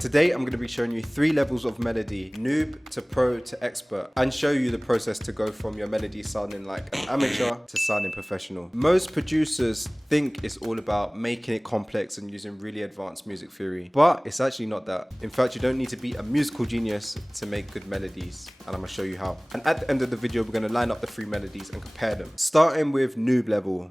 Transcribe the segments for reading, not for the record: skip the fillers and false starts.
Today I'm going to be showing you 3 levels of melody, noob to pro to expert, and show you the process to go from your melody sounding like an amateur to sounding professional. Most producers think it's all about making it complex and using really advanced music theory, but it's actually not that. In fact, you don't need to be a musical genius to make good melodies, and I'm going to show you how. And at the end of the video, we're going to line up the 3 melodies and compare them. Starting with noob level.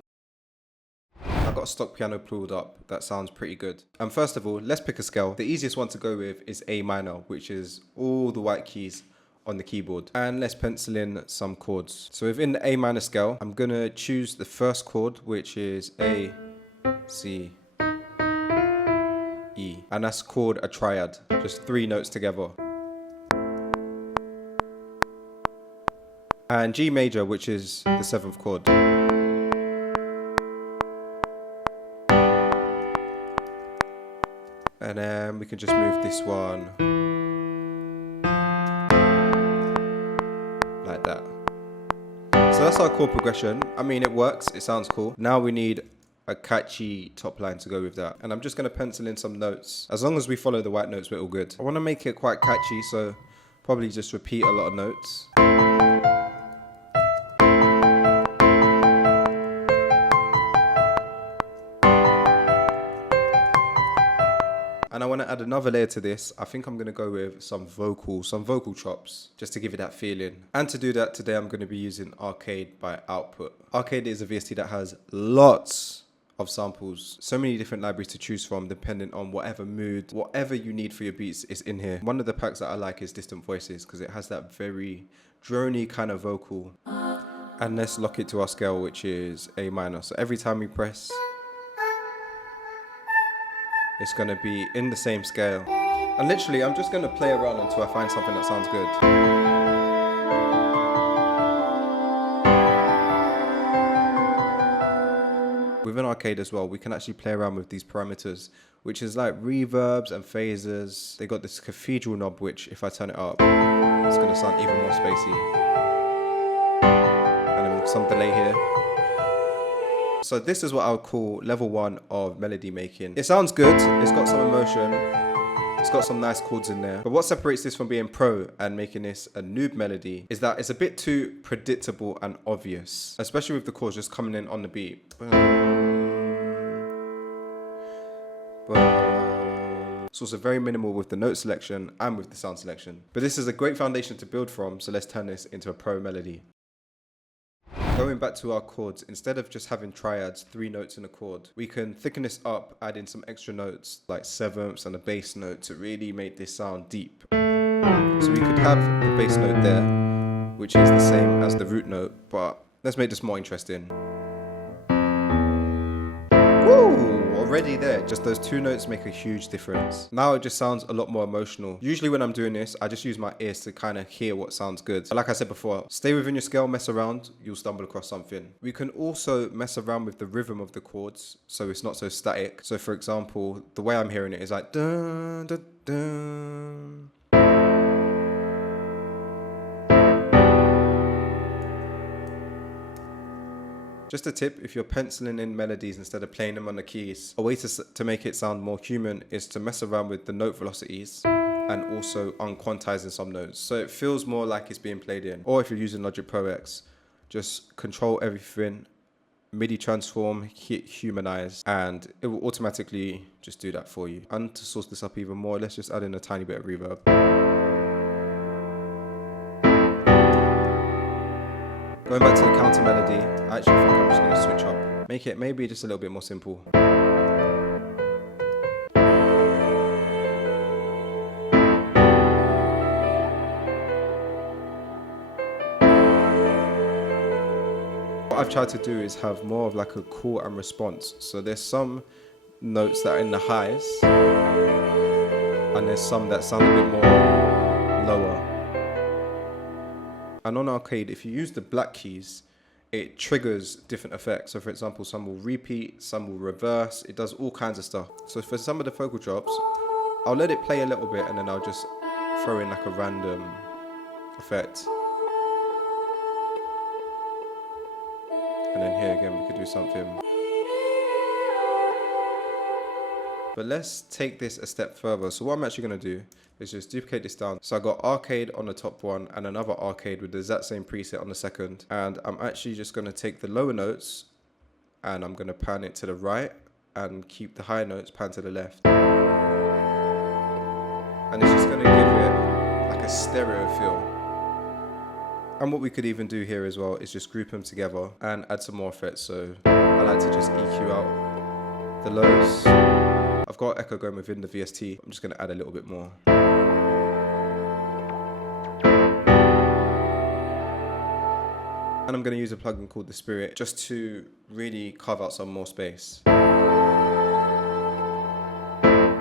I've got a stock piano pulled up that sounds pretty good. And first of all, let's pick a scale. The easiest one to go with is A minor, which is all the white keys on the keyboard. And let's pencil in some chords. So within the A minor scale, I'm gonna choose the first chord, which is A, C, E. And that's called a triad, just 3 notes together. And G major, which is the 7th chord. And then we can just move this one like that. So that's our chord progression. I mean, it works, it sounds cool. Now we need a catchy top line to go with that. And I'm just gonna pencil in some notes. As long as we follow the white notes, we're all good. I wanna make it quite catchy, so probably just repeat a lot of notes. And I want to add another layer to this. I think I'm going to go with some vocal chops, just to give it that feeling. And to do that today, I'm going to be using Arcade by Output. Arcade is a VST that has lots of samples, so many different libraries to choose from depending on whatever mood, whatever you need for your beats is in here. One of the packs that I like is Distant Voices because it has that very drony kind of vocal. And let's lock it to our scale, which is A minor. So every time we press, it's going to be in the same scale. And literally, I'm just going to play around until I find something that sounds good. Within Arcade as well, we can actually play around with these parameters, which is like reverbs and phasers. They got this cathedral knob, which if I turn it up, it's going to sound even more spacey. And then some delay here. So this is what I would call level 1 of melody making. It sounds good, it's got some emotion, it's got some nice chords in there. But what separates this from being pro and making this a noob melody is that it's a bit too predictable and obvious, especially with the chords just coming in on the beat. It's also very minimal with the note selection and with the sound selection. But this is a great foundation to build from, so let's turn this into a pro melody. Going back to our chords, instead of just having triads, 3 notes in a chord, we can thicken this up, add in some extra notes like sevenths and a bass note to really make this sound deep. So we could have the bass note there, which is the same as the root note, but let's make this more interesting. Woo! Already there, just those 2 notes make a huge difference. Now it just sounds a lot more emotional. Usually when I'm doing this, I just use my ears to kind of hear what sounds good. But like I said before, stay within your scale, mess around, you'll stumble across something. We can also mess around with the rhythm of the chords, so it's not so static. So for example, the way I'm hearing it is like dun, dun, dun. Just a tip, if you're penciling in melodies instead of playing them on the keys, a way to make it sound more human is to mess around with the note velocities and also unquantizing some notes. So it feels more like it's being played in. Or if you're using Logic Pro X, just control everything, MIDI transform, hit humanize, and it will automatically just do that for you. And to source this up even more, let's just add in a tiny bit of reverb. Going back to the counter melody, I actually think I'm just going to switch up. Make it maybe just a little bit more simple. What I've tried to do is have more of like a call and response. So there's some notes that are in the highs, and there's some that sound a bit more lower. And on Arcade, if you use the black keys, it triggers different effects. So for example, some will repeat, some will reverse. It does all kinds of stuff. So for some of the vocal drops, I'll let it play a little bit and then I'll just throw in like a random effect. And then here again, we could do something. But let's take this a step further. So what I'm actually gonna do is just duplicate this down. So I got arcade on the top one and another arcade with the exact same preset on the second. And I'm actually just gonna take the lower notes and I'm gonna pan it to the right and keep the higher notes pan to the left. And it's just gonna give it like a stereo feel. And what we could even do here as well is just group them together and add some more effects. So I like to just EQ out the lows. I've got echo going within the VST. I'm just gonna add a little bit more. And I'm gonna use a plugin called The Spirit just to really carve out some more space.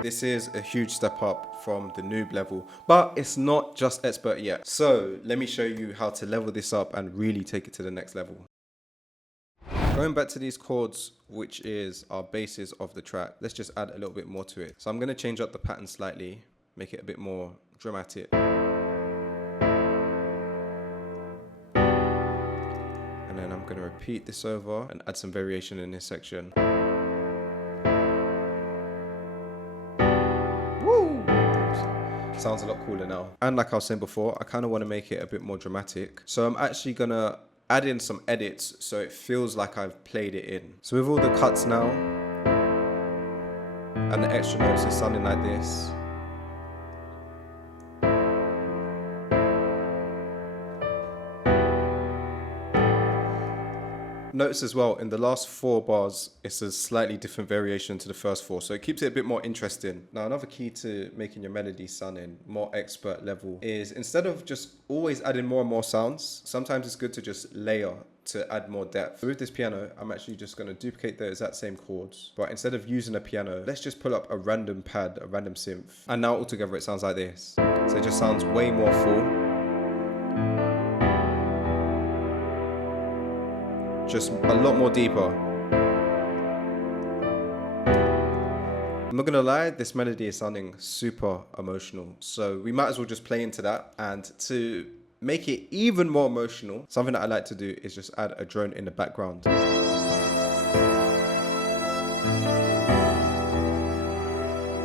This is a huge step up from the noob level, but it's not just expert yet. So let me show you how to level this up and really take it to the next level. Going back to these chords, which is our basis of the track, let's just add a little bit more to it. So I'm gonna change up the pattern slightly, make it a bit more dramatic. And then I'm gonna repeat this over and add some variation in this section. Sounds a lot cooler now. And like I was saying before, I kind of want to make it a bit more dramatic. So I'm actually gonna add in some edits so it feels like I've played it in. So with all the cuts now and the extra notes, it's sounding like this. Notice as well, in the last 4 bars, it's a slightly different variation to the first 4, so it keeps it a bit more interesting. Now, another key to making your melody sounding more expert level is instead of just always adding more and more sounds, sometimes it's good to just layer to add more depth. So with this piano, I'm actually just going to duplicate the exact same chords, but instead of using a piano, let's just pull up a random pad, a random synth, and now altogether it sounds like this. So it just sounds way more full. Just a lot more deeper. I'm not gonna lie, this melody is sounding super emotional. So we might as well just play into that. And to make it even more emotional, something that I like to do is just add a drone in the background.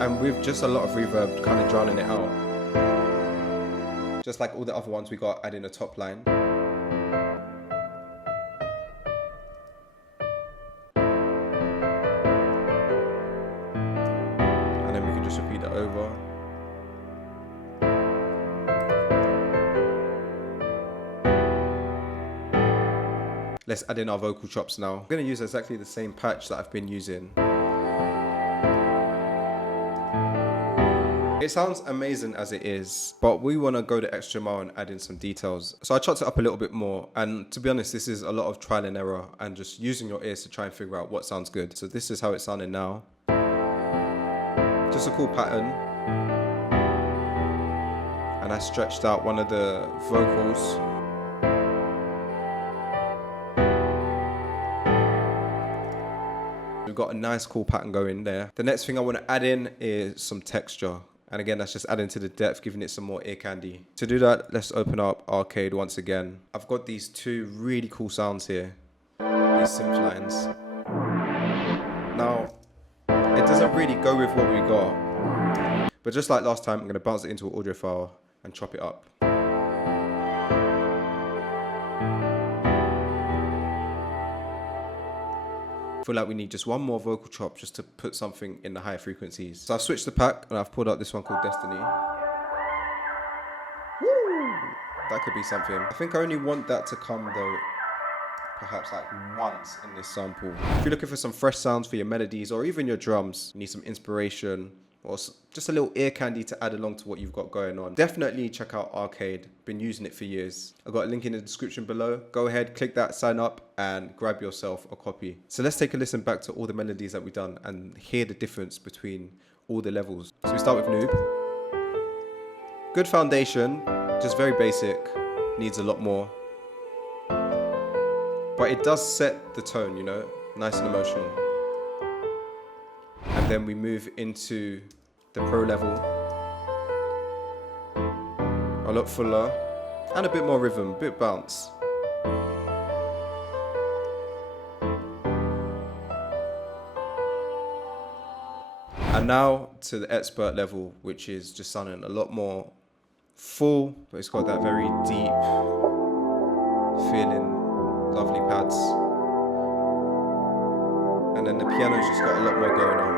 And with just a lot of reverb kind of drowning it out. Just like all the other ones, we got add in a top line. Repeat it over. Let's add in our vocal chops now. I'm going to use exactly the same patch that I've been using. It sounds amazing as it is, but we want to go the extra mile and add in some details. So I chopped it up a little bit more, and to be honest, this is a lot of trial and error and just using your ears to try and figure out what sounds good. So this is how it's sounding now. Just a cool pattern. And I stretched out one of the vocals. We've got a nice cool pattern going there. The next thing I want to add in is some texture. And again, that's just adding to the depth, giving it some more ear candy. To do that, let's open up Arcade once again. I've got these 2 really cool sounds here. These synth lines. Now, it doesn't really go with what we got, but just like last time, I'm going to bounce it into an audio file and chop it up. I feel like we need just one more vocal chop just to put something in the higher frequencies. So I've switched the pack and I've pulled out this one called Destiny. Woo! That could be something. I think I only want that to come though perhaps like once in this sample. If you're looking for some fresh sounds for your melodies or even your drums, you need some inspiration or just a little ear candy to add along to what you've got going on, definitely check out Arcade. Been using it for years. I've got a link in the description below. Go ahead, click that, sign up, and grab yourself a copy. So let's take a listen back to all the melodies that we've done and hear the difference between all the levels. So we start with Noob. Good foundation, just very basic, needs a lot more. But it does set the tone, you know, nice and emotional. And then we move into the pro level. A lot fuller and a bit more rhythm, bit bounce. And And now to the expert level, which is just sounding a lot more full, but it's got that very deep feeling, lovely pads. And then the piano's just got a lot more going on.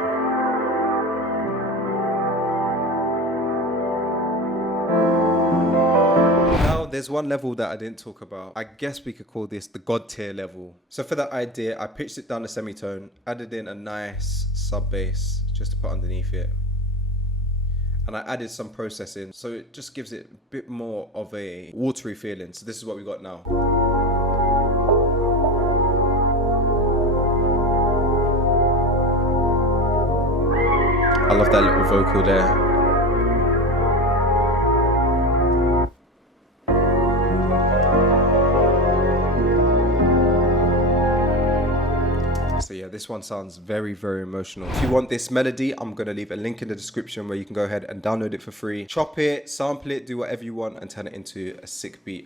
Now, there's one level that I didn't talk about. I guess we could call this the God tier level. So for that idea, I pitched it down a semitone, added in a nice sub bass just to put underneath it. And I added some processing, so it just gives it a bit more of a watery feeling. So this is what we got now. I love that little vocal there. So yeah, this one sounds very, very emotional. If you want this melody, I'm gonna leave a link in the description where you can go ahead and download it for free. Chop it, sample it, do whatever you want and turn it into a sick beat.